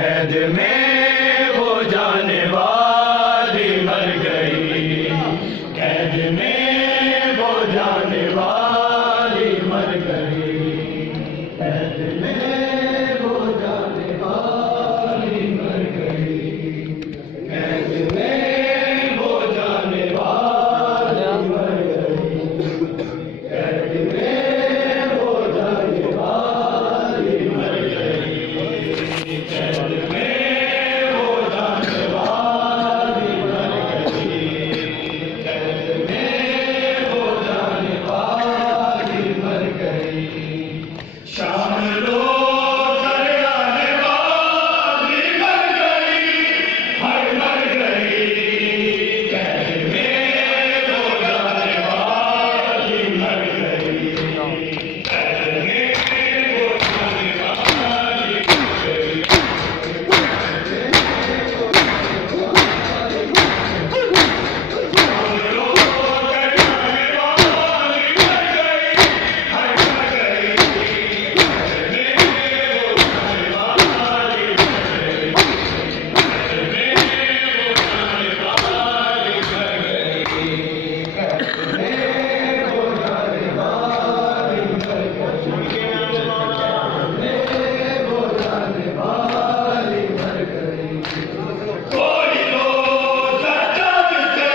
कैद में वो जाने वाली मर गई, कैद में वो जाने वाली मर गई, कैद में वो जाने वाली मर गई, कैद में वो जाने वाली मर गई, कैद में वो जाने वाली मर गई, कैद में वो जाने वाली मर गई, कैद में वो जाने वाली मर गई। शाम लो घर आने वाली मर गई, हर मर गई, कैद में वो जाने वाली मर गई, कैद में वो जाने वाली मर गई, शाम लो घर आने वाली मर गई, हर मर गई, कैद में वो जाने वाली मर गई, कैद में वो जाने वाली मर गई, कैद में वो जाने वाली मर गई। कोई तो सजद से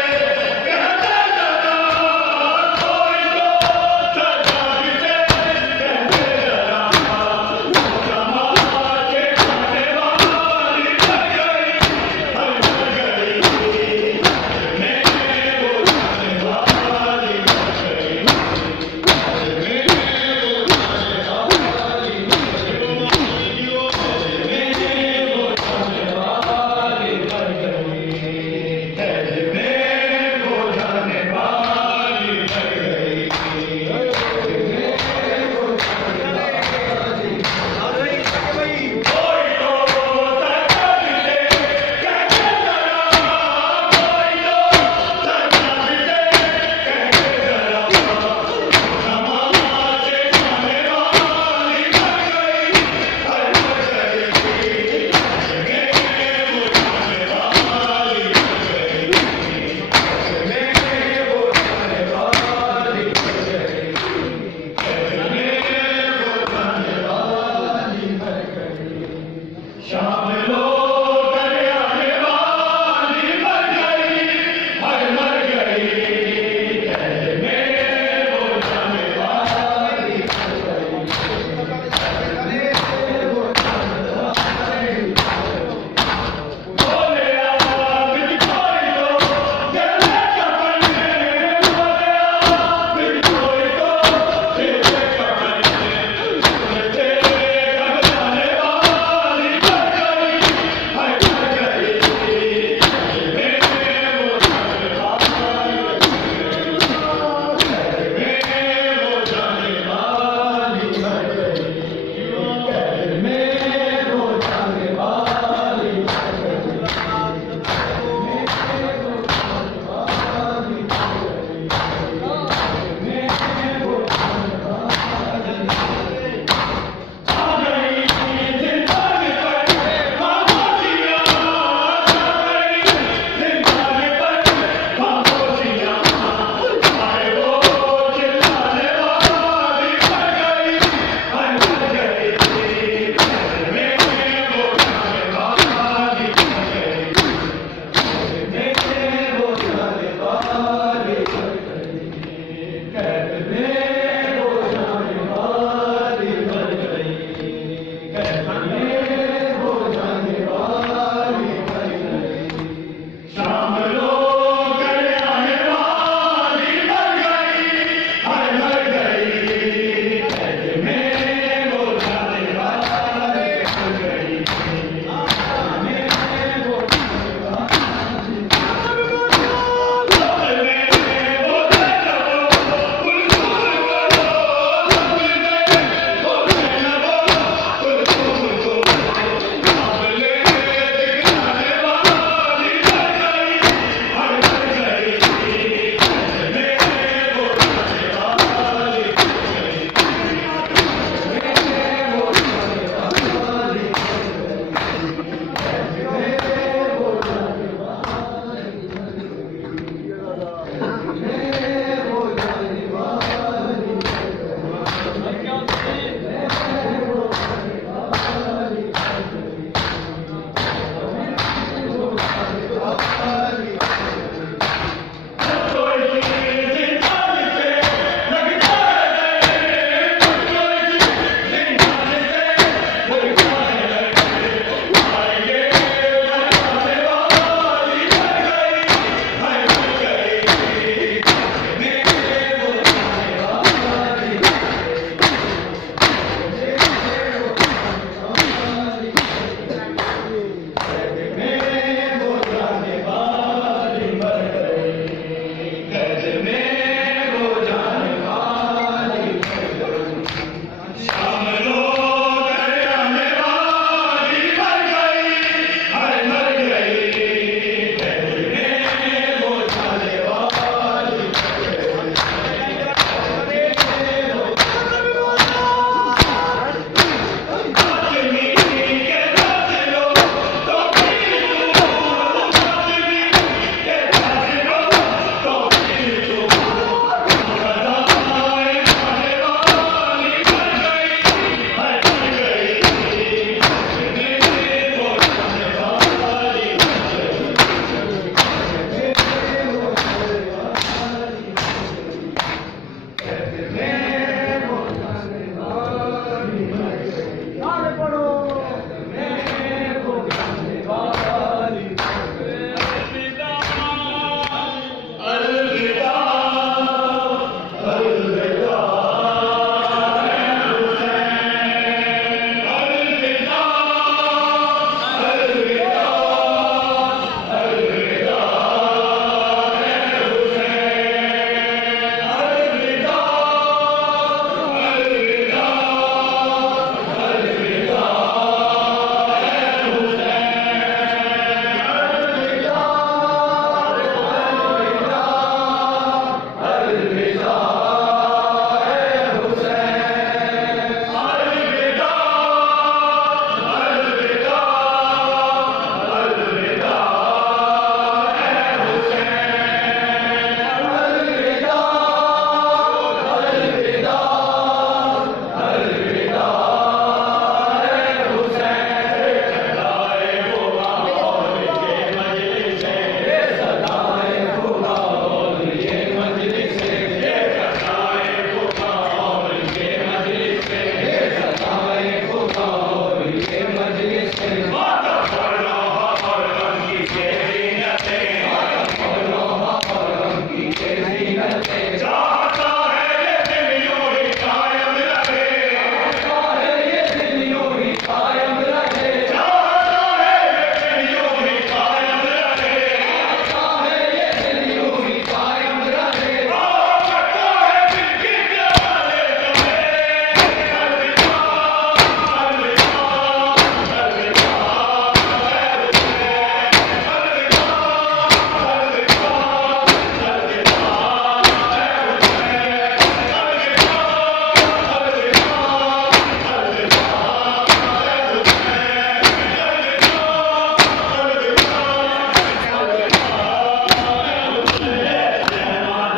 कहते जरा, कोई तो सजद से कहते जरा, समाज के खाने वाली मर गई, हर मर गई, कैद में वो जाने वाली मर गई, कैद में वो जाने वाली मर गई, कैद में वो जाने वाली मर गई, कैद में वो जाने वाली मर गई, कैद में वो जाने वाली मर गई। कोई तो सजद से कहते जरा, कोई तो सजद से कहते जरा, समाज के खाने वाली मर गई, हर मर गई, कैद में वो जाने वाली मर गई, कैद में वो जाने वाली मर गई, कैद में वो जाने वाली मर गई। शाम लो